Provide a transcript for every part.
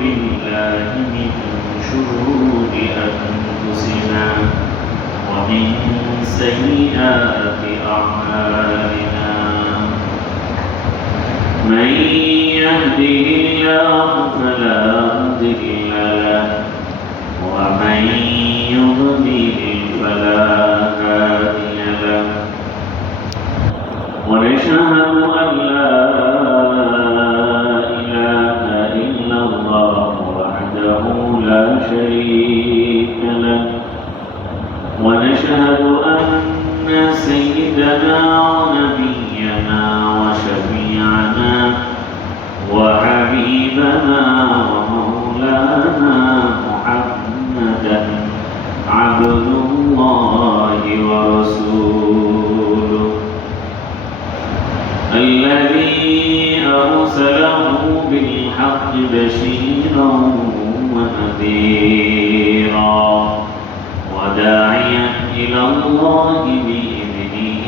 بالله من شرور أنفسنا ومن سيئات أعمالنا من يهده الله فلا مضل له ومن يضلل فلا هادي له ونشهد أن لا إله إلا الله وحده لا شريك له ونشهد أن سيدنا ونبينا وشفيعنا وحبيبنا ومولانا محمدا عبد الله ورسوله الذي أرسله بالحق بشيرا ونذيرا وداعيا إلى الله بإذنه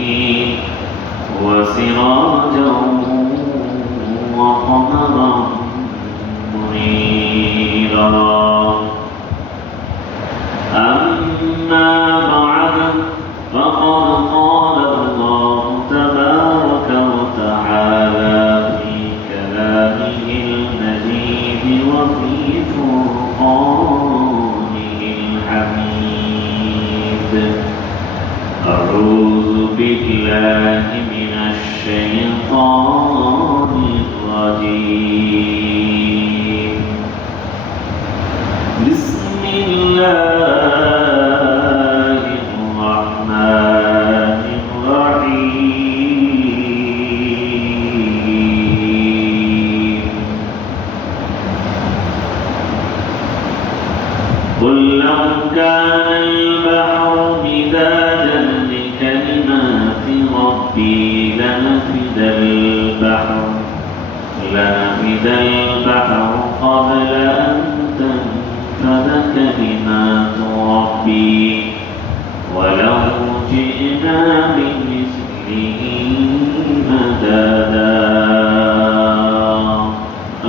وسراجا وقمرا منيرا أما بعد فقد قال الله تبارك وتعالى في كلامه المجيد وفي فرقانه الحميد أعوذ بالله من الشيطان الرجيم بسم الله الرحمن الرحيم قل لو كان البحر مدادا لكلمات ربي لنفد البحر قبل أن تنفد كلمات ربي ولو جئنا بمثله مددا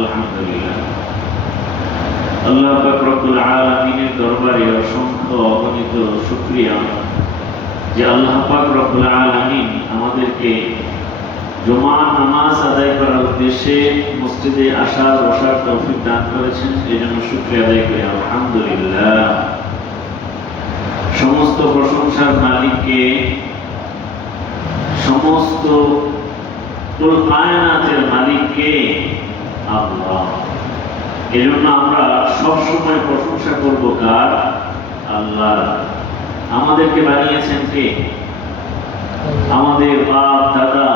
الحمد لله আল্লাহ পাক রব্বুল আলামিনের দরবারে অসংখ্য অগণিত শুকরিয়া যে আল্লাহ পাক রব্বুল আলামিন আমাদেরকে জুমার নামাজ আদায় করার উদ্দেশ্যে মসজিদে আসার বসার তৌফিক দান করেছেন, এই জন্য শুকরিয়া আদায় করি আলহামদুলিল্লাহ। সমস্ত প্রশংসার মালিককে, সমস্ত কুল কায়নাতের মালিককে আল্লাহ। এজন্য আমরা সবসময় প্রশংসা করব কার? আল্লাহ। আমাদেরকে বানিয়েছেন কে? আমাদের বাপ দাদা।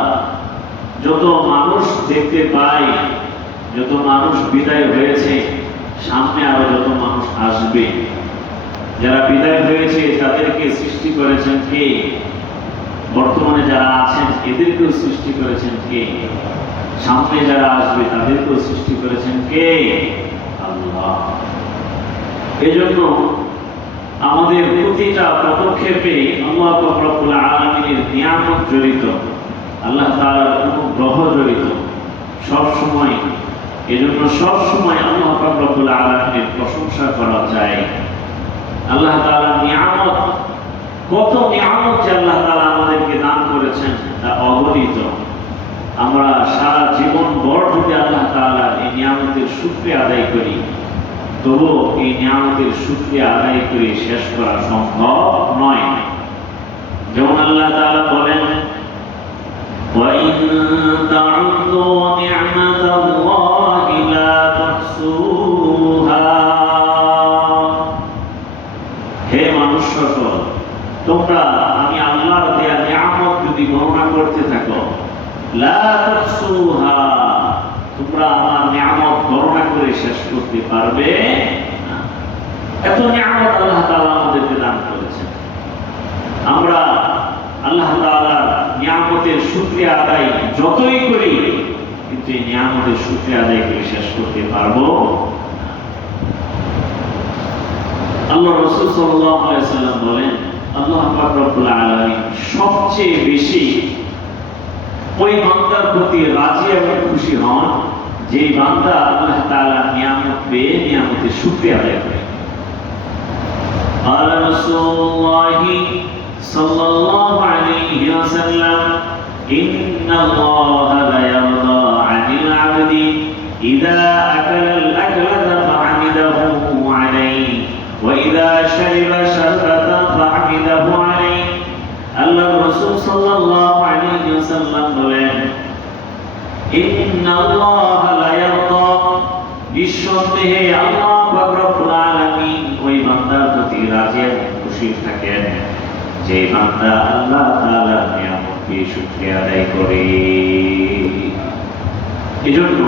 যত মানুষ দেখতে পাই, যত মানুষ বিদায় হয়েছে, সামনে আরো যত মানুষ আসবে, যারা বিদায় হয়েছে তাদেরকে সৃষ্টি করেছেন কে? বর্তমানে যারা আছেন এদেরকেও সৃষ্টি করেছেন কে? সামনে যারা আসবে তাদেরকেও সৃষ্টি করেছেন কে? আল্লাহ। এজন্য আমাদের প্রতিটা পদক্ষেপে আল্লাহ রব্বুল আলামিনের নিয়ামত জড়িত, আল্লাহ তাআলার অনুগ্রহ জড়িত সব সময়। এজন্য সব সময় আল্লাহ রব্বুল আলামিনের প্রশংসা করা যায়। আল্লাহ তাআলার নিয়ামত, কত নিয়ামত যে আল্লাহ তাআলা আমাদেরকে দান করেছেন তা অগণিত। আমরা সারা জীবন ভর যদি আল্লাহ তাআলার এই নিয়ামতের শুকরিয়া আদায় করি, তবুও এই নিয়ামতের শুকরিয়া আদায় করে শেষ করা সম্ভব নয়। যেমন আল্লাহ তাআলা বলেন, وَإِن تَعُدُّوا نِعْمَةَ اللَّهِ لَا تُحْصُوهَا। হে মানুষ সকল, তোমরা আমি আল্লাহর দেয়া নিয়ামত যদি গণনা করতে থাকো, লা তুহসুহা, তোমরা আমার নিয়ামত গণনা করে শেষ করতে পারবে না। এত নিয়ামত আল্লাহ তাআলা আমাদেরকে দান করেছেন। আমরা আল্লাহ তাআলার নিয়ামতের শুকরিয়া আদায় যতই করি, কিন্তু এই নিয়ামতের শুকরিয়া আদায় করে শেষ করতে পারবো না। আল্লাহ রাসূল সাল্লাল্লাহু আলাইহি ওয়াসাল্লাম বলেন, আল্লাহ পাক রব্বুল আলামিন সবচেয়ে বেশি ওই বান্দার প্রতি রাজি এবং খুশি হন যে বান্দা আল্লাহ তাআলা নিয়ামত থাকবে, নিয়ামতের শুকরিয়া আদায় করে। قال رسول الله صلى الله عليه وسلم إن الله لا يرضى عن العبد إذا أكل الأكلة فحمده عليه وإذا شرب شربة فحمده عليه আল্লাহ রাসূল সাল্লাল্লাহু আলাইহি ওয়াসাল্লাম বলেন, ইন্নাল্লাহা লা ইয়ারদা, নিঃসন্দেহে আল্লাহ পাক রব্বুল আলামিন ওই বান্দার প্রতি রাজি এবং খুশি থাকেন যে বান্দা আল্লাহ তাআলার নিয়ামতকে শুকরিয়া আদায় করে। এজন্য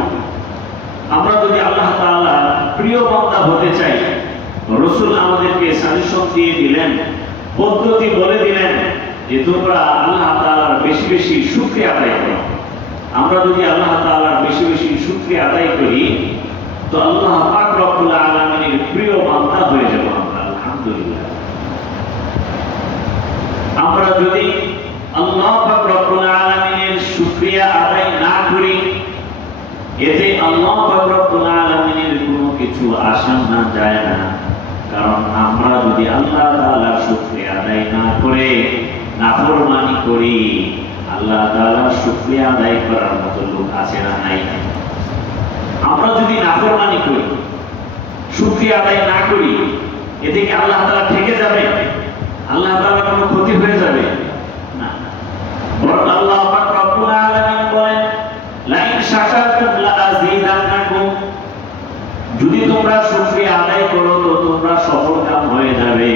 আমরা যদি আল্লাহ তাআলার প্রিয় বান্দা হতে চাই, রাসূল আমাদেরকে সাজেশন দিয়ে দিলেন, পদ্ধতি বলে দিলেন যে তোমরা আল্লাহ তাআলার বেশি বেশি শুকরিয়া আদায় করো। আমরা যদি আল্লাহ তাআলার বেশি বেশি শুকরিয়া আদায় করি তো আল্লাহ পাক রব্বুল আলামিনের প্রিয় বান্দা হয়ে যাব আমরা, আলহামদুলিল্লাহ। আমরা যদি আল্লাহ পাক রব্বুল আলামিনের শুকরিয়া আদায় না করি, এতে আল্লাহ পাক রব্বুল আলামিনের কোনো কিছু আশা না যায় না। কারণ আমরা যদি আল্লাহ তাআলার শুকরিয়া আদায় না করে নাফরমানি করি, আল্লাহ তাআলার শুকরিয়া আদায় করার মতো লোক আছে না নাই? আমরা যদি নাফরমানি করি, শুকরিয়া আদায় না করি, এতে কি আল্লাহ তাআলা ঠেকে যাবে? আল্লাহ তাআলার কোনো ক্ষতি হয়ে যাবে না। বরং আল্লাহ পাক রব্বুল আলামিন বলেন, লাইন শাকারতুম লাআযীদান্নাকুম, যদি তোমরা শুকরিয়া আদায় করো তো তোমরা সফলকাম হয়ে যাবে,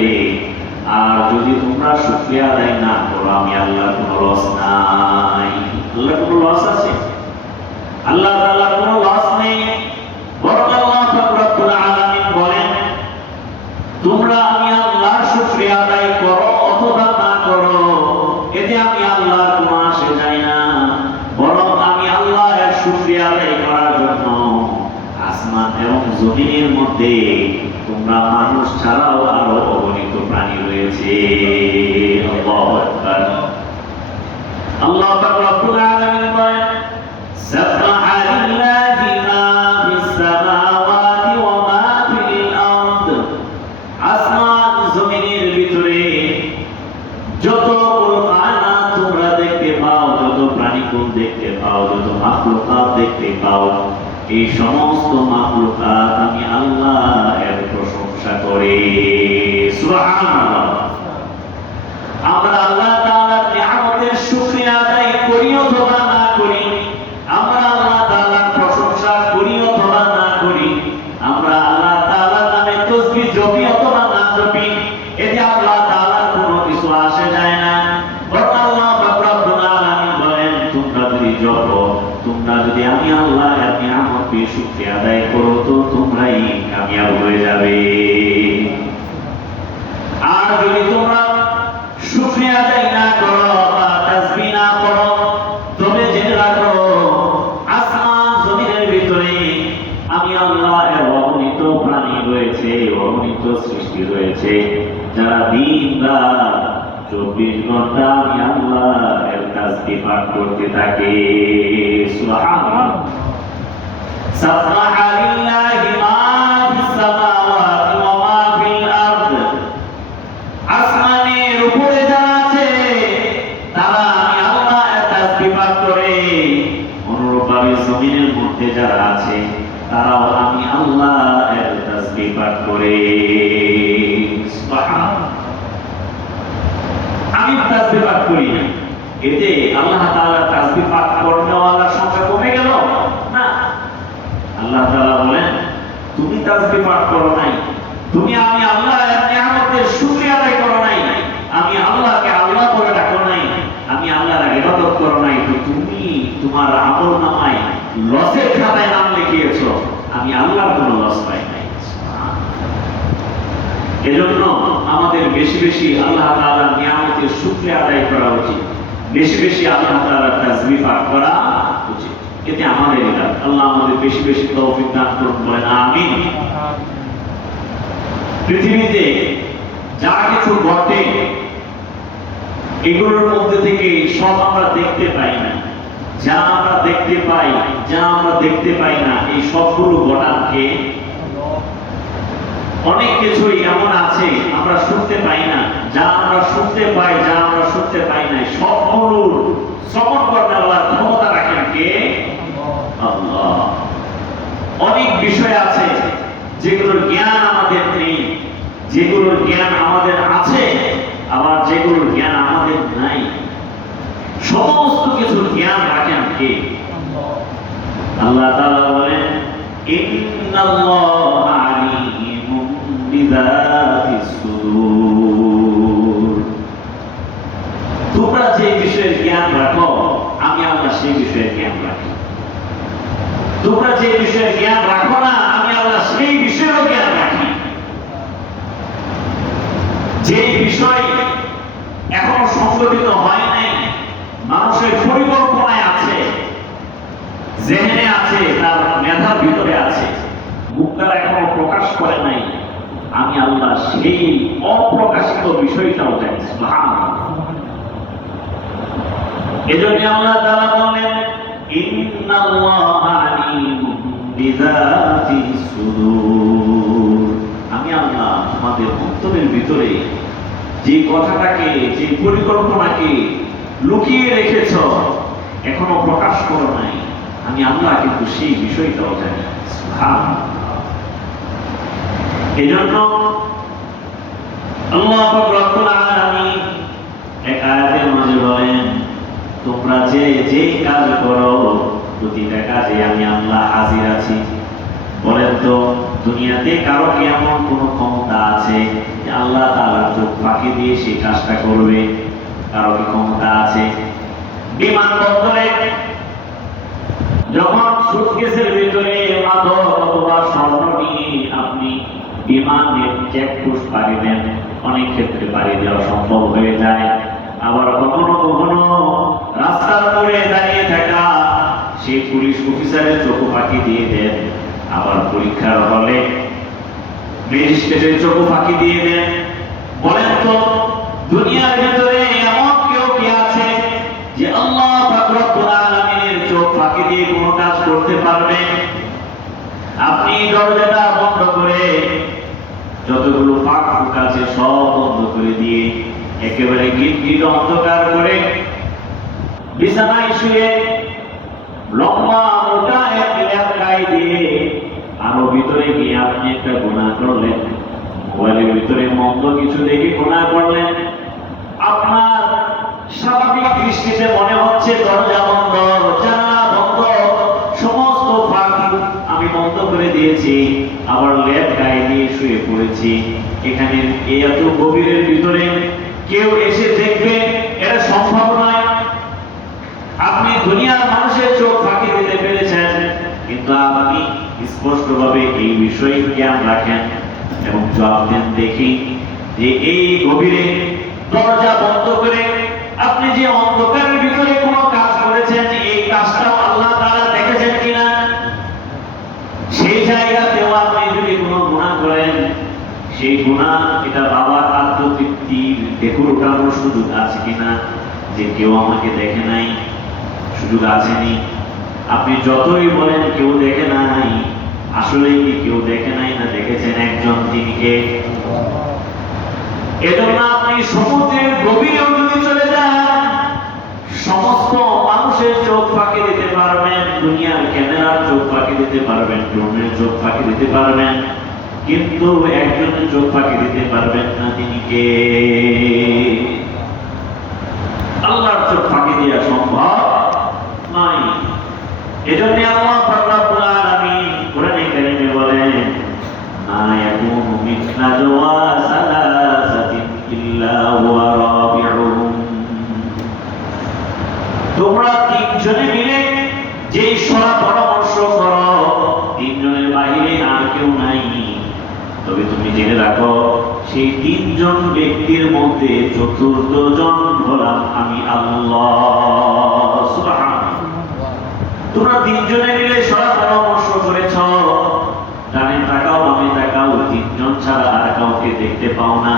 আর যদি তোমরা শুকরিয়া আদায় না করো আমি আল্লাহর কোনো লস নাই। আল্লাহর কোনো লস আছে? আল্লাহ তাআলার কোনো লস নেই। বরং আল্লাহ পাক রব্বুল আলামিন বলেন, তোমরা আমি আল্লাহর শুকরিয়া আদায় করো অথবা না করো, এতে আমি আল্লাহর কোনো আসে যায় না। বরং আমি আল্লাহর শুকরিয়া আদায় করার জন্য আসমান এবং জমিনের মধ্যে তোমরা মানুষ ছাড়াও আরো অগণিত প্রাণী রয়েছে। আল্লাহু আকবার। আল্লাহ পাক রব্বুল আলামিন বলেন, সাবহানা লিল্লাহি মা ফিস সামাওয়াতি ওয়া মা ফিল আরদ, আসমান জমিনের ভিতরে যত কুলকানা তোমরা দেখতে পাও, যত প্রাণীকুল দেখতে পাও, যত মাখলুকাত দেখতে পাও, এই সমস্ত মাখলুকাত আমি আল্লাহ এর প্রশংসা করি। সুবহানাল্লাহ। আমরা আল্লাহ তাআলার নিয়ামতের শুকরিয়া আদায় করি অথবা না করি, আমরা আল্লাহ তাআলার প্রশংসা করি অথবা না করি, আমরা আল্লাহ তাআলার নামে তাসবিহ জপি অথবা না জপি, এতে আল্লাহ তাআলার কোনো কিছু আসে যায় না। বরং আল্লাহ পাক রব্বুল আলামিন বলেন, তোমরা যদি জপো, তোমরা যদি আমি আল্লাহর নিয়ামতের শুকরিয়া আদায় করো তো তোমরাই কামিয়াব হয়ে যাবে। আর যদি তোমরা শুকরিয়া আদায় না করো বা তাসবিহ না করো, তবে জেনে রাখো আসমান জমিনের ভিতরে আমি আল্লাহর অগণিত প্রাণী রয়েছে, অগণিত সৃষ্টি রয়েছে, যারা দিন রাত 24 ঘন্টা আমি আল্লাহর তাসবিহ পাঠ করতে থাকে। সুবহানাল্লাহ। সাবহানা লিল্লাহি মা ফিস সামাওয়াতি ওয়া মা ফিল আরদ, আসমানের উপরে যারা আছে তারা আমি আল্লাহর তাসবিহ পাঠ করে, অনুরূপভাবে জমিনের মধ্যে যারা আছে তারাও আমি আল্লাহর তাসবিহ পাঠ করে। সুবহানাল্লাহ। আমি তাসবিহ পাঠ করি না, এতে আল্লাহ তাআলা তাসবিহ পাঠ করনেওয়ালার সংখ্যা কমে গেল না। আল্লাহ তাআলা বলেন, তুমি তাসবিহ পাঠ করো নাই, তুমি আমি আল্লাহর নিয়ামতের শুকরিয়া আদায় করো নাই, আমি আল্লাহকে আল্লাহ বলে ডাকো নাই, আমি আল্লাহর ইবাদত করো নাই, তো তুমি তোমার আমলনামায় লসের খাতায় নাম লিখিয়েছো, আমি আল্লাহর কোনো লস পাই নাই। এজন্য আমাদের বেশি বেশি আল্লাহ তাআলার নিয়ামতের শুকরিয়া আদায় করা উচিত, বেশি বেশি আল্লাহ তাআলার তাসবিহ পাঠ করা উচিত। এতে আমাদের আল্লাহ আমাদের বেশি বেশি তৌফিক দান করুন, বলেন আমিন। পৃথিবীতে যা কিছু ঘটে এগুলোর মধ্যে থেকে সব আমরা দেখতে পাই না, যা আমরা দেখতে পাই, যা আমরা দেখতে পাই না, এই সবগুলো ঘটানকে অনেক কিছুই এমন আছে আমরা শুনতে পাই না, যা আমরা শুনতে পাই, যা আমরা শুনতে পাই না, সবগুলোর শ্রবণ করতে আল্লাহর ক্ষমতা রাখেন কে? আল্লাহ। অনেক বিষয় আছে যেগুলোর জ্ঞান আমাদের নেই, যেগুলোর জ্ঞান আমাদের আছে, আবার যেগুলোর জ্ঞান আমাদের নাই। সমস্ত কিছুর জ্ঞান রাখেন কে? আল্লাহ তাআলা বলেন, ইন্নাল্লাহা আলিমুম বিযাতিস সুদূর। তোমরা যে বিষয়ের জ্ঞান রাখো, আমি আল্লাহ সেই বিষয়ের জ্ঞান রাখি। তোমরা যে বিষয়ের জ্ঞান রাখো না, আমি আল্লাহ সেই বিষয়েরও জ্ঞান রাখি। যে বিষয় এখনো সংগঠিত হয় নাই, মানুষের পরিকল্পনায় আছে, জেহেনে আছে, তার মেধার ভিতরে আছে, মুখ দ্বারা এখনো প্রকাশ করে নাই, আমি আল্লাহ সেই অপ্রকাশিত বিষয়টাও জানি। সুবহানাল্লাহ। এজন্য আল্লাহ তাআলা বলেন, ইন্নাল্লাহা আলিমুম বিযাতিস সুদূর। আমি আল্লাহ তোমাদের অন্তরের ভিতরে যে কথাটাকে, যে পরিকল্পনাকে লুকিয়ে রেখেছ, এখনো প্রকাশ করো নাই, আমি আল্লাহ কিন্তু সেই বিষয়টাও জানি। সুবহানাল্লাহ। এজন্য আল্লাহ রব্বুল আলামিন এক আয়াতের মাঝে বলেন, তোমরা যে যেই কাজ করো প্রতিটা কাজে আমি আল্লাহ হাজির আছি। বলেন তো, দুনিয়াতে কারো কি এমন কোন ক্ষমতা আছে যে আল্লাহ তাআলার চোখ ফাঁকি দিয়ে সেই কাজটা করবে? কারো কি ক্ষমতা আছে? বিমানবন্দরে যখন সুটকেসের ভিতরে মাদক অথবা স্বর্ণ নিয়ে আপনি বিমানের চেকপোস্ট পাড়ি দেন, অনেক ক্ষেত্রে পাড়ি দেওয়া সম্ভব হয়ে যায়। আবার কখনো কখনো রাস্তার মোড়ে দাঁড়িয়ে থাকা সেই পুলিশ অফিসারের চোখ ফাঁকি দিয়ে দেন। আবার পরীক্ষার হলে ম্যাজিস্ট্রেটের চোখ ফাঁকি দিয়ে দেন। বলেন তো, দুনিয়ার ভিতরে এমন কেউ কি আছে যে আল্লাহ পাক রব্বুল আলামিনের চোখ ফাঁকি দিয়ে কোনো কাজ করতে পারবে? আপনি দরজাটা বন্ধ করে, যতগুলো ফাঁক ফুঁক আছে সব বন্ধ করে দিয়ে, একেবারে গিট অন্ধকার করে বিছানায় শুয়ে লম্বা মোটা এক লেপ গায়ে দিয়ে আরো ভিতরে গিয়ে আপনি একটা গুনাহ করলেন, মোবাইলের ভিতরে মন্দ কিছু দেখে গুনাহ করলেন। আপনার স্বাভাবিক দৃষ্টিতে মনে হচ্ছে দরজা বন্ধ, জানালা বন্ধ, সমস্ত ফাঁক আমি বন্ধ করে দিয়েছি, আবার লেপ গায়ে দিয়ে শুয়ে পড়েছি। এখানে এই এত গভীরের ভিতরে কেউ এসে দেখবে, এটা সম্ভব নয়। আপনি দুনিয়ার মানুষের চোখ ফাঁকি দিতে পেরেছেন, কিন্তু আপনি স্পষ্টভাবে এই বিষয়ে জ্ঞান রাখেন এবং জবাব দেন দেখি যে এই গভীরে দরজা বন্ধ করে আপনি যে অন্ধকারের ভিতরে কোনো কাজ করেছেন, এই কাজটাও আল্লাহ তাআলা দেখেছেন কিনা? সেই জায়গাতেও আপনি যদি কোনো গুনাহ করেন, সেই গুনাহ এটা বাবার আত্মতৃপ্তির ঢেকুর ওঠানোর সুযোগ আছে কিনা? যে কেউ আমাকে দেখে নাই, সুযোগ আসেনি। আপনি যতই বলেন কেউ দেখে নাই, আসলে কি কেউ দেখে নাই না দেখেছেন একজন, তিনি কে? এজন্য আপনি সমুদ্রের গভীরেও যদি চলে যান, সমস্ত মানুষের চোখ ফাঁকি দিতে পারবেন, দুনিয়ার ক্যামেরার চোখ ফাঁকি দিতে পারবেন, ড্রোনের চোখ ফাঁকি দিতে পারবেন, কিন্তু একজনের চোখ ফাঁকি দিতে পারবেন না, তিনি কে? আল্লাহর চোখ ফাঁকি দেওয়া সম্ভব নয়। এজন্য আল্লাহ পাক রব্বুল আলামিন কোরআনে কারীমে বলেন, মা ইয়াকুনু মিন নাজওয়া সালাসাতিন ইল্লা হুয়া রাবিউহুম। তোমরা তিনজনে মিলে যেই সলা পরামর্শ করো, তিনজনের বাইরে আর কেউ নাই, তবে তুমি জেনে রাখো সেই তিনজন ব্যক্তির মধ্যে চতুর্থ জন হলাম আমি আল্লাহ। সুবহানাল্লাহ। তোমরা তিনজনে মিলে সলা পরামর্শ করেছ, ডানে তাকাও বামে তাকাও, তিনজন ছাড়া আর কাউকে দেখতে পাও না।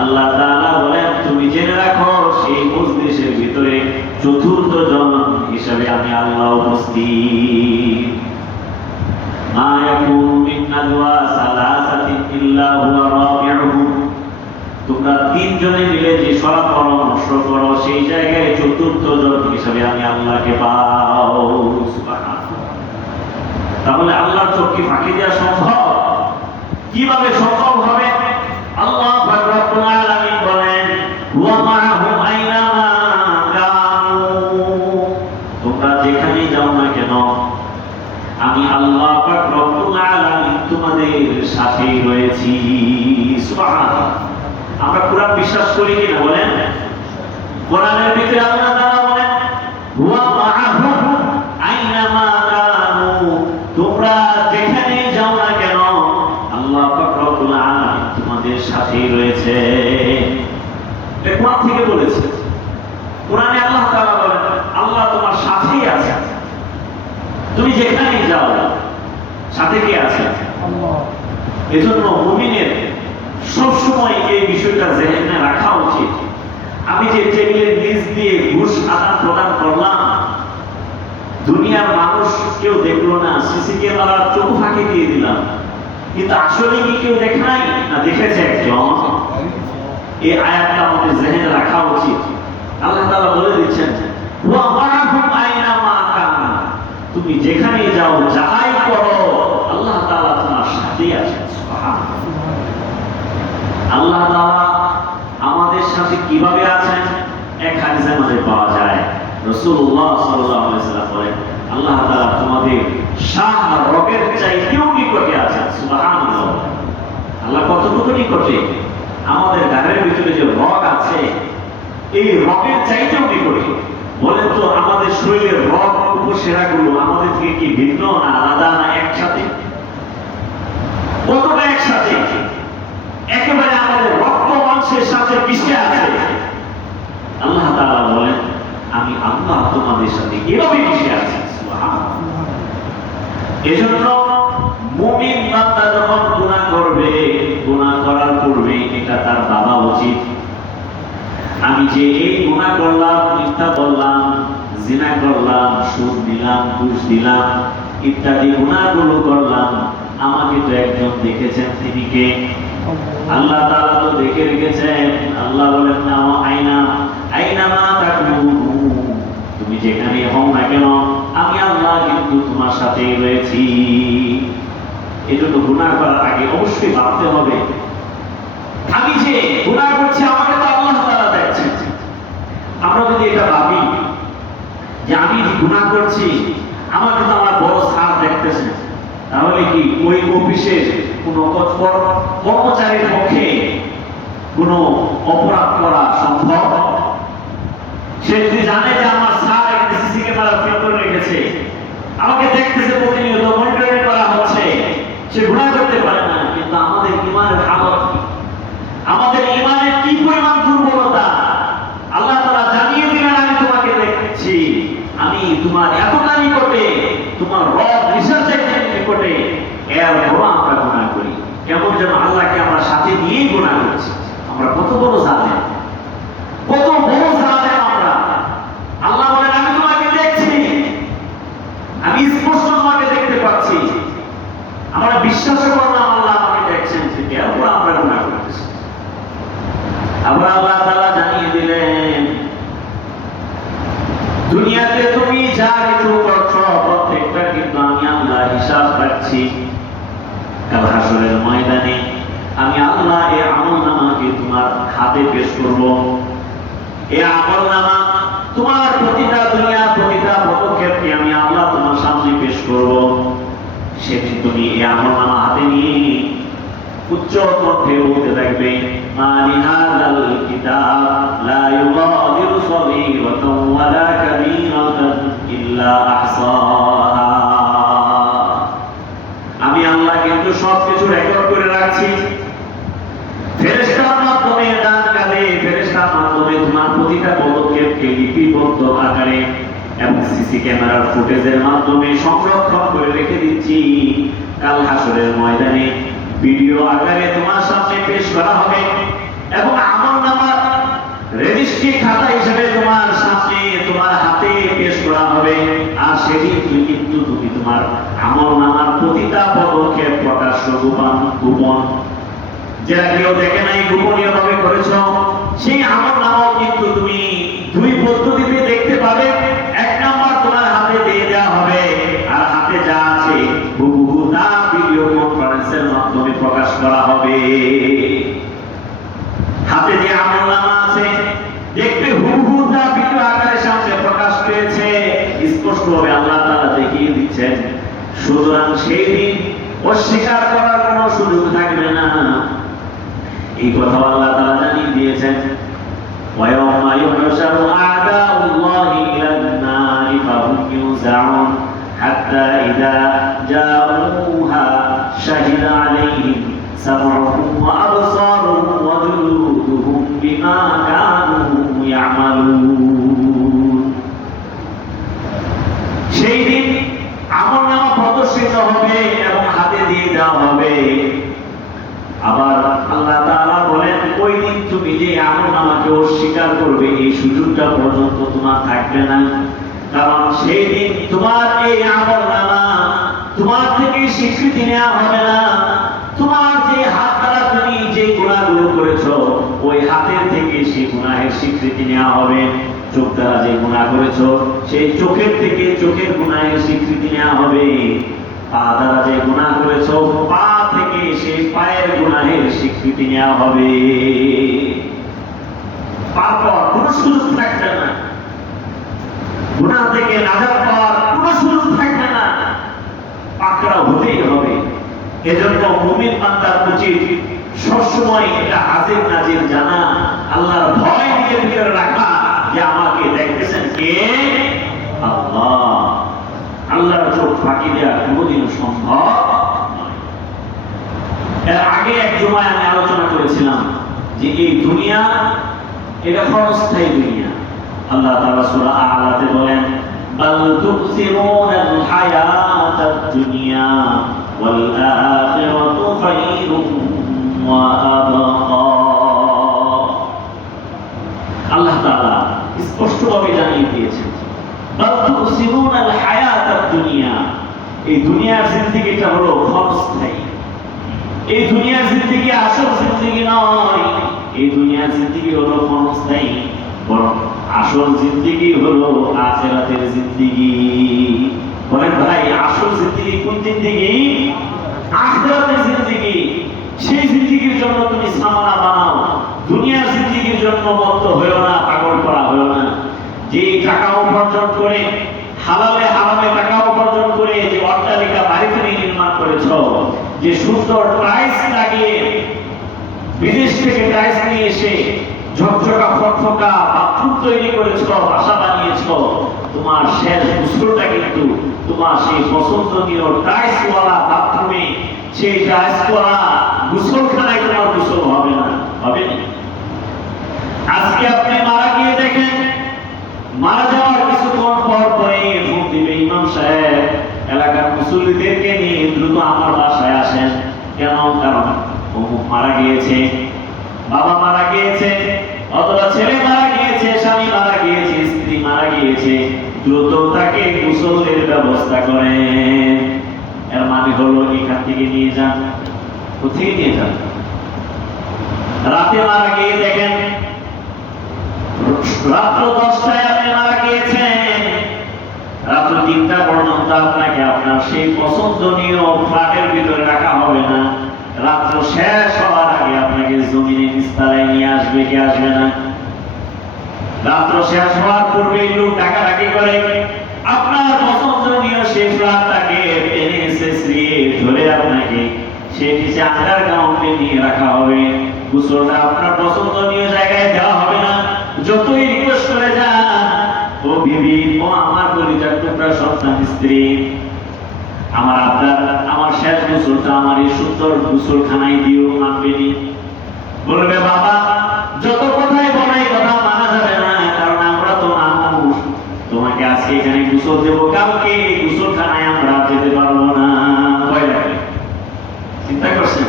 আল্লাহ তাআলা বলেন, তুমি জেনে রাখো সেই মজলিসের ভিতরে চতুর্থ জন হিসাবে আমি আল্লাহ উপস্থিত। মা ইয়াকুনু মিন নাজওয়া সালাসাতিন ইল্লা হুয়া রাবিউহুম, তোমরা তিনজনে মিলে যে সলা পরামর্শ করো সেই জায়গায় চতুর্থ জন হিসেবে আমি আল্লাহকে পাও। সুবহানাল্লাহ। তাহলে আল্লাহর চোখ কি ফাঁকি দেওয়া সম্ভব? কিভাবে সম্ভব হবে? আল্লাহ পাক রব্বুল আলামিন বলেন, ওয়া মা'হুম আইনামা কানু, তোমরা যেখানেই যাও না কেন আমি আল্লাহ পাক রব্বুল আলামিন তোমাদের সাথেই রয়েছি। সুবহানাল্লাহ। আমরা কোরআন বিশ্বাস করি কিনা বলেন? কোরআনের ভিতরে আল্লাহ তাআলা বলেন, ওয়া মা'হুম আইনামা কানু, তোমরা যেখানেই যাও না কেন আল্লাহ পাক রব্বুল আলামিন তোমাদের সাথেই রয়েছে। এটা কোরআন থেকে বলেছে। কোরআনে আল্লাহ তাআলা বলেন আল্লাহ তোমার সাথেই আছে, তুমি যেখানেই যাও সাথে কে আছে? আল্লাহ। এজন্য মুমিনের সবসময় এই বিষয়টা জেহেনে রাখা উচিত। আমি যে টেবিলের নিচ দিয়ে ঘুষ আদান প্রদান করলাম, দুনিয়ার মানুষ কেউ দেখলো না, সিসি ক্যামেরার চোখ ফাঁকি দিয়ে দিলাম, কিন্তু আসলে কি কেউ দেখে নাই? না, দেখেছে একজন। এই আয়াতটা আমাদের জেহেনে রাখা উচিত। আল্লাহ তাআলা বলে দিচ্ছেন, ওয়া মা'হুম আইনামা কানু, তুমি যেখানেই যাও যাহাই করো আল্লাহ তাআলা তোমার সাথেই আছেন। সুবহানাল্লাহ। আল্লাহ তাআলা আমাদের সাথে কিভাবে আছেন? এক হাদিসের মধ্যে পাওয়া যায়, রাসূলুল্লাহ সাল্লাল্লাহু আলাইহি ওয়াসাল্লাম বলেন, আল্লাহ তাআলা তোমাদের শাহ রগের চাইতেও নিকটে আছেন। সুবহানাল্লাহ। আল্লাহ কতটুকু নিকটে? আমাদের গায়ের ভিতরে যে রগ আছে এই রগের চাইতেও নিকটে। বলেন তো আমাদের শরীরের রগ উপশিরাগুলো আমাদের থেকে কি ভিন্ন না আলাদা না একসাথে? কতটা একসাথে? একেবারে আমাদের রক্ত মাংসের সাথে মিশে আছে। আল্লাহ তাআলা বলেন আমি আল্লাহ তোমাদের সাথে এভাবে মিশে আছি। সুবহানাল্লাহ। এজন্য মুমিন বান্দা যখন গুনাহ করবে, গুনাহ করার পূর্বে এটা তার ভাবা উচিত, আমি যে এই গুনাহ করলাম, মিথ্যা বললাম, জিনা করলাম, সুদ দিলাম, ঘুষ দিলাম ইত্যাদি গুনাহগুলো করলাম, আমাকে তো একজন দেখেছেন, তিনি কে? আল্লাহ তাআলা তো দেখে রেখেছেন। আল্লাহ বলেন না আইনামা তাকুনু, তুমি যেখানে হও না কেন আমি আল্লাহ কিন্তু তোমার সাথেই রয়েছি। এজন্য গুনাহ করার আগে অবশ্যই ভাবতে হবে, আমি যে গুনাহ করছি আমাকে তো আল্লাহ তাআলা দেখছেন। আমরা যদি এটা ভাবি যে আমি গুনাহ করছি আমাকে তো আমার বড় স্যার দেখতেছেন, তাহলে কি ওই অফিসের কোন কর্মচারীর পক্ষে কোনো অপরাধ করা সম্ভব? সে যদি জানে যে আমার স্যার এখানে সিসি ক্যামেরা ফিট করে রেখেছে, আমাকে দেখতেছে, প্রতিনিয়ত মনিটরিং করা হচ্ছে, সে গুনাহ করতে পারে না। কিন্তু আমাদের ঈমানের হালত কি? আমাদের ঈমানের কি পরিমাণ দুর্বলতা! আল্লাহ তাআলা জানিয়ে দিলেন আমি তোমাকে দেখছি, আমি তোমার এতটা নিকটে, তোমার রব রিসার্চের নিকটে, এরপরও আমরা গুনাহ করি। কেমন যেন আল্লাহকে আমরা সাথে নিয়েই গুনাহ করছি। আমরা কত বড় জালেম, কত বড় জালেম আমরা! আল্লাহ বলেন আমি তোমাকে দেখছি, আমি স্পষ্ট তোমাকে দেখতে পাচ্ছি, আমরা বিশ্বাস করলাম আল্লাহ আমাকে দেখছেন, এরপর আমরা গুনাহ করতেছি। আবার আল্লাহ তাআলা জানিয়ে দিলেন দুনিয়াতে তুমি যা কিছু করছো প্রত্যেকটা কিন্তু আমি আল্লাহ হিসাব রাখছি। কাল হাসরের ময়দানে আমি আল্লাহ এই আমলনামাকে তোমার হাতে পেশ করব। এই আমলনামা তোমার প্রতিটা দুনিয়া প্রতিটা পদক্ষেপকে আমি আল্লাহ তোমার সামনে পেশ করব। সেদিন তুমি এই আমলনামা হাতে নিয়ে উচ্চ কণ্ঠে বলতে থাকবে, মা লিহাযাল কিতাব লা ইউগাদিরু সগীরাতাও ওয়ালা কাবীরাতান ইল্লা আহসাহা। আমি আল্লাহ কিন্তু সবকিছু রেকর্ড করে রাখছি। ফেরেশতার মাধ্যমে ডান কাঁধে, ফেরেশতার মাধ্যমে তোমার প্রতিটা পদক্ষেপকে লিপিবদ্ধ আকারে এবং সিসি ক্যামেরার ফুটেজের মাধ্যমে সংরক্ষণ করে রেখে দিচ্ছি। কাল হাসরের ময়দানে ভিডিও আকারে তোমার সামনে পেশ করা হবে এবং আমলনামার রেজিস্ট্রি খাতা হিসেবে তোমার সামনে তোমার হাতে পেশ করা হবে। আর সেদিন তুমি তোমার আমলনামার প্রতিটা পদক্ষেপ প্রকাশ্য গোপন যেটা কেউ দেখে নাই, গোপনীয় ভাবে করেছো, সেই আমল নামাও কিন্তু তুমি দুই পদ্ধতিতে দেখতে পাবে। এক নাম্বার, তোমার হাতে দিয়ে দেওয়া হবে, আর হাতে যা আছে হুবহু তা ভিডিও কনফারেন্সের মাধ্যমে প্রকাশ করা হবে। হাতে যে আমল নামা আছে দেখবে হুবহু তা ভিডিও আকারে সামনে প্রকাশ পেয়েছে, স্পষ্টভাবে আল্লাহ তাআলা দেখিয়ে দিচ্ছেন। সুতরাং সেই দিন অস্বীকার করার কোনো সুযোগ থাকবে না। এই কথা আল্লাহ তাআলা জানিয়ে দিয়েছেন, وَيَوْمَ يُحْشَرُ أَعْدَاءُ اللَّهِ إِلَى النَّارِ فَهُمْ يُوزَعُونَ حَتَّى إِذَا جَاءُوهَا شَهِدَ عَلَيْهِمْ سَمْعُهُمْ وَأَبْصَارُهُمْ وَجُلُودُهُمْ بِمَا كَانُوا يَعْمَلُونَ। সেই দিন আমলনামা প্রদর্শিত হবে এবং হাতে দিয়ে দেওয়া হবে। আবার আল্লাহ তাআলা বলেন, ওই দিন তুমি যে আমলনামাকে অস্বীকার করবে এই সুযোগটা পর্যন্ত তোমার থাকবে না। কারণ সেই দিন তোমার এই আমলনামা তোমার থেকে স্বীকৃতি নেওয়া হবে না। তোমার যে হাত দ্বারা তুমি যে গুনাহগুলো করেছো ওই হাতের থেকে সেই গুনাহের স্বীকৃতি নেওয়া হবে। চোখ দ্বারা যে গুনাহ করেছো সেই চোখের থেকে চোখের গুনাহের স্বীকৃতি নেওয়া হবে। পা দ্বারা যে গুনাহ করেছো পা থেকে সেই পায়ের গুনাহের স্বীকৃতি নেওয়া হবে। তারপর কোনো সুযোগ থাকবে না, গুনাহ থেকে নাজাত পাওয়ার কোনো সুযোগ থাকবে না, পাকড়াও হতেই হবে। এজন্য মুমিন বান্দার উচিত সবসময় এটা হাজির নাজির জানা, আল্লাহর ভয় নিজের ভিতরে রাখা, যে আমাকে দেখতেছেন কে? আল্লাহ। আল্লাহর চোখ ফাঁকি দেওয়া কোনোদিন সম্ভব নয়। এর আগে এক জুমায় আমি আলোচনা করেছিলাম যে এই দুনিয়া এটা ক্ষণস্থায়ী দুনিয়া। আল্লাহ তাআলা সূরা আ'লাতে বলেন, বাল তুসিরুনাল হায়াতাদ দুনিয়া ওয়াল আখিরাতু খায়রুম ওয়া আবকা। আল্লাহ তাআলা স্পষ্টভাবে জানিয়ে দিয়েছেন, বাল তুসিরুনাল হায়াতাদ দুনিয়া, এই দুনিয়ার জিন্দেগিটা হলো ক্ষণস্থায়ী। এই দুনিয়ার জিন্দেগি আসল জিন্দেগি নয়। এই দুনিয়ার জিন্দেগি হলো ক্ষণস্থায়ী, বরং আসল জিন্দেগি হলো আখিরাতের জিন্দেগি। বলেন ভাই, আসল জিন্দেগি কোন জিন্দেগি? আখিরাতের জিন্দেগি। সেই জিন্দেগির জন্য তুমি সামানা বানাও, দুনিয়ার জিন্দেগির জন্য মত্ত হয়েও না, পাগল করা হয়েও না। যে টাকা উপার্জন করে হালালে হারামে টাকা উপার্জন করে যে অট্টালিকা বাড়িতে নির্মাণ করেছো, যে সুন্দর টাইলস লাগিয়ে বিদেশ থেকে টাইলস নিয়ে এসে ঝকঝকা ফকফকা বাথরুম তৈরি করেছো, বাসা বানিয়েছো, তোমার শেষ গোসলটা কিন্তু তোমার সেই পছন্দনীয় টাইলসওয়ালা বাথরুমে, সেই টাইলসওয়ালা গোসলখানায় তোমার গোসল হবে না, হবে না। আজকে আপনি মারা গিয়ে দেখেন, মারা যাওয়ার কিছুক্ষণ পর পরে ফোন দিবে, ইমাম সাহেব এলাকার মুসল্লিদেরকে নিয়ে দ্রুত আমার বাসায় আসেন। কেন? কারণ অমুক মারা গিয়েছে, বাবা মারা গিয়েছে, অথবা ছেলে মারা গিয়েছে, স্বামী মারা গিয়েছে, স্ত্রী মারা গিয়েছে, দ্রুত তাকে গোসলের ব্যবস্থা করেন। এর মানে হলো এখান থেকে নিয়ে যান। কোথায় নিয়ে যান? রাতে মারা গিয়ে দেখেন রাত্র 10টায় আপনি মারা গিয়েছেন, রাত্র 3টা পর্যন্ত আপনাকে আপনার সেই পছন্দনীয় ফ্ল্যাটের ভিতরে রাখা হবে না। রাত্র শেষ হওয়ার আগে আপনাকে জমিনে নিস্তারায় নিয়ে আসবে, কি আসবে না? রাত্র শেষ হওয়ার পূর্বেই লোক ডাকাডাকি করে আপনার পছন্দনীয় সেই ফ্ল্যাটটাকে টেনে ছেঁচড়িয়ে ধরে আপনাকে সেই নিচে আন্ডারগ্রাউন্ডে নিয়ে রাখা হবে। গোসলটা আপনার পছন্দনীয় জায়গায় দেওয়া হবে না। যতই রিকোয়েস্ট করে যান, ও বিবি, ও আমার কলিজার টুকরা সন্তান স্ত্রী, আমার আপনার আমার শেষ গোসলটা আমার এই সুন্দর গোসলখানায় দিও, মানবেনি? বলবে বাবা, যত কথাই বলাই কথা মানা যাবে না, কারণ আমরা তো মানুষ। তোমাকে আজকে এখানে গোসল দেবো, কালকে এই গোসলখানায় আমরা যেতে পারবো না। ভয় লাগে। চিন্তা করছেন?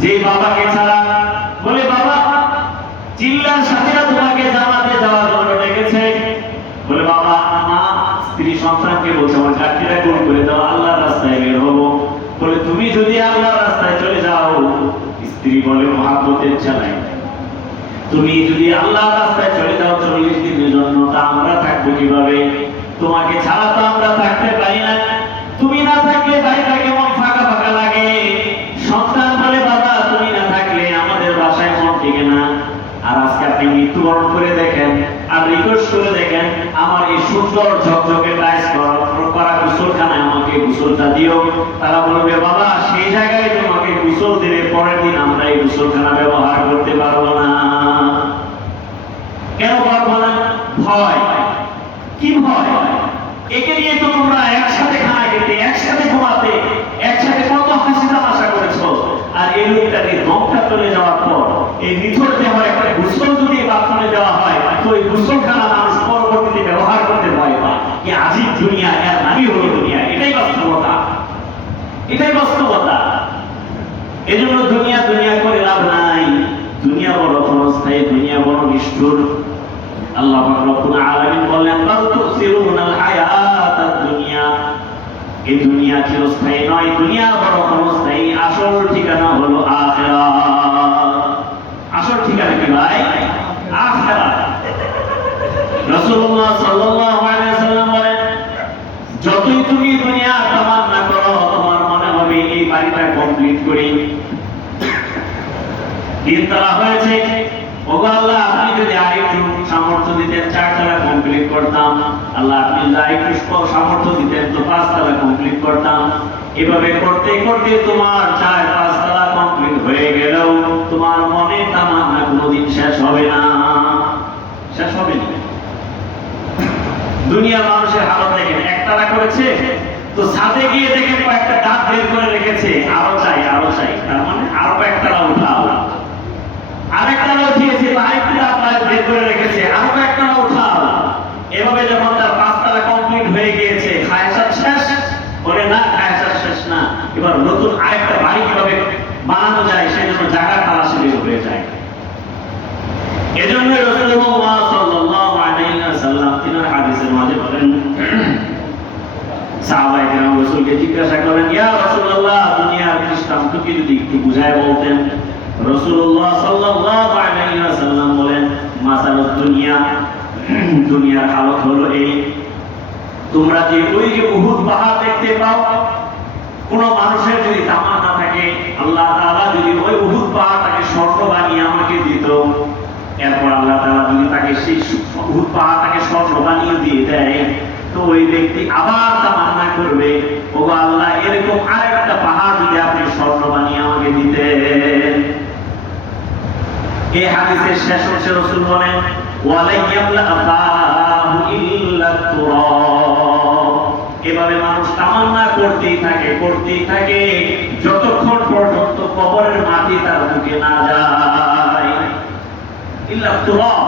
যে বাবাকে ছাড়া বলে, বাবা চিল্লার সাথীরা তোমাকে জামাতে যাওয়ার জন্য ডেকেছে, বলে বাবা মা স্ত্রী সন্তানকে বলছে আমার চাকরিটা গোল করে দাও, আল্লাহর রাস্তায় বের হবো। বলে তুমি যদি আল্লাহর রাস্তায় চলে যাও, স্ত্রী বলে মহাব্বতের চালাই, তুমি যদি আল্লাহ রাস্তায় চলে যাও 40 দিনের জন্য, তা আমরা থাকবো কিভাবে? তোমাকে ছাড়া তো আমরা থাকতে পারি না। তুমি না থাকলে বাড়িটা কেমন ফাঁকা ফাঁকা লাগে। সন্তান বলে বাবা তুমি না থাকলে আমাদের বাসায় মন টিকে না। আর আজকে আপনি মৃত্যুবরণ করে দেখেন আর রিকোয়েস্ট করে দেখেন, আমার এই সুন্দর ঝকঝকে টাইস করা গোসলখানায় আমাকে গোসলটা দিও। তারা বলবে বাবা সেই জায়গায় তোমাকে গোসল দেবে, পরের দিন আমরা এই গোসলখানা ব্যবহার করতে পারবো না। কেন পারবো না? ভয়। কি ভয়? একে নিয়ে তো তোমরা একসাথে খানা খেতে, একসাথে ঘুমাতে, একসাথে কত হাসি তামাশা করেছো। আর এই লোকটাকে দমটা চলে যাওয়ার পর এই নিথর দেওয়া একটা গোসল যদি বাথরুমে দেওয়া হয়, তো এই গোসলখানা মানুষ পরবর্তীতে ব্যবহার করতে ভয় পায়। কি আজীব দুনিয়া, এর নামই হলো দুনিয়া। এটাই বাস্তবতা, এটাই বাস্তবতা। এজন্য দুনিয়া দুনিয়া করে লাভ নাই। দুনিয়া বড় ক্ষণস্থায়ী, দুনিয়া বড় নিষ্ঠুর। আল্লাহ পাক রব্বুল আলামিন বলেন বাল তুসিরুনাল হায়াতাদ দুনিয়া, এই দুনিয়া চিরস্থায়ী নয়, দুনিয়া বড় ক্ষণস্থায়ী। আসল ঠিকানা হলো আখিরাত। আসল ঠিকানা কি ভাই? আখিরাত। রাসূলুল্লাহ সাল্লাল্লাহু আলাইহি ওয়াসাল্লাম বলেন যতই তুমি দুনিয়া তামান্না করো, তোমার মনে হবে এই বাড়িটা কমপ্লিট করি, তিনতলা হয়েছে, ওগো আল্লাহ আপনি যদি আরেকটু সামর্থ্য দিতেন 4 তলা কমপ্লিট করতাম। আল্লাহ আপনি যদি আরেকটু সামর্থ্য দিতেন তো 5 তলা কমপ্লিট করতাম। এভাবে করতে করতে তোমার 4-5 তলা কমপ্লিট হয়ে গেলেও তোমার মনে তামান্না কোনোদিন শেষ হবে না, শেষ হবে না। দুনিয়ার মানুষের হালত দেখেন, একতলা করেছে তো ছাদে গিয়ে দেখেন কয়েকটা ডাব বের করে রেখেছে, আরো চাই আরো চাই, তার মানে আরো একতলা উঠাও। আরেকতলা উঠিয়েছে তো আরেকটা ডাব বের করে রেখেছে, আরো একতলা উঠাও। এভাবে যখন তার 5 তলা কমপ্লিট হয়ে গিয়েছে, খায়সাত শেষ, বলে না খায়সাত শেষ না, এবার নতুন আরেকটা বাড়ি কিভাবে বানানো যায় সেই জন্য জায়গা তালাশি বের হয়ে যায়। এজন্য রাসূলুল্লাহ সাল্লাল্লাহু আলাইহি ওয়াসাল্লাম তিনার হাদিসের মাঝে বলেন, সাহাবায়ে কেরাম রাসূলকে জিজ্ঞাসা করেন ইয়া রাসূলুল্লাহ দুনিয়ার দৃষ্টান্তকে যদি একটু বুঝায় বলতেন। রাসূলুল্লাহ সাল্লাল্লাহু আলাইহি ওয়াসাল্লাম বলেন মাসালুদ দুনিয়া, দুনিয়ার হালত হলো এই, তোমরা যে ওই যে উহুদ পাহাড় দেখতে পাও, কোন মানুষের যদি তামান্না থাকে আল্লাহ তাআলা যদি ওই উহুদ পাহাড়টাকে স্বর্ণ বানিয়ে আমাকে দিত, এরপর আল্লাহ তাআলা যদি তাকে সেই উহুদ পাহাড়টাকে স্বর্ণ বানিয়ে দিয়ে দেয়, তো ওই ব্যক্তি আবার তামান্না করবে ওগো আল্লাহ এরকম আরেকটা পাহাড় যদি আপনি স্বর্ণ বানিয়ে আমাকে দিতেন। এই হাদিসের শেষ অংশে রাসূল বলেন ওয়ালাইয়ামলা আফাহু ইল্লা তুরাব। এভাবে মানুষ তামান্না করতেই থাকে যতক্ষণ পর্যন্ত কবরের মাটি তার বুকে না যায়। ইল্লা তুরাব।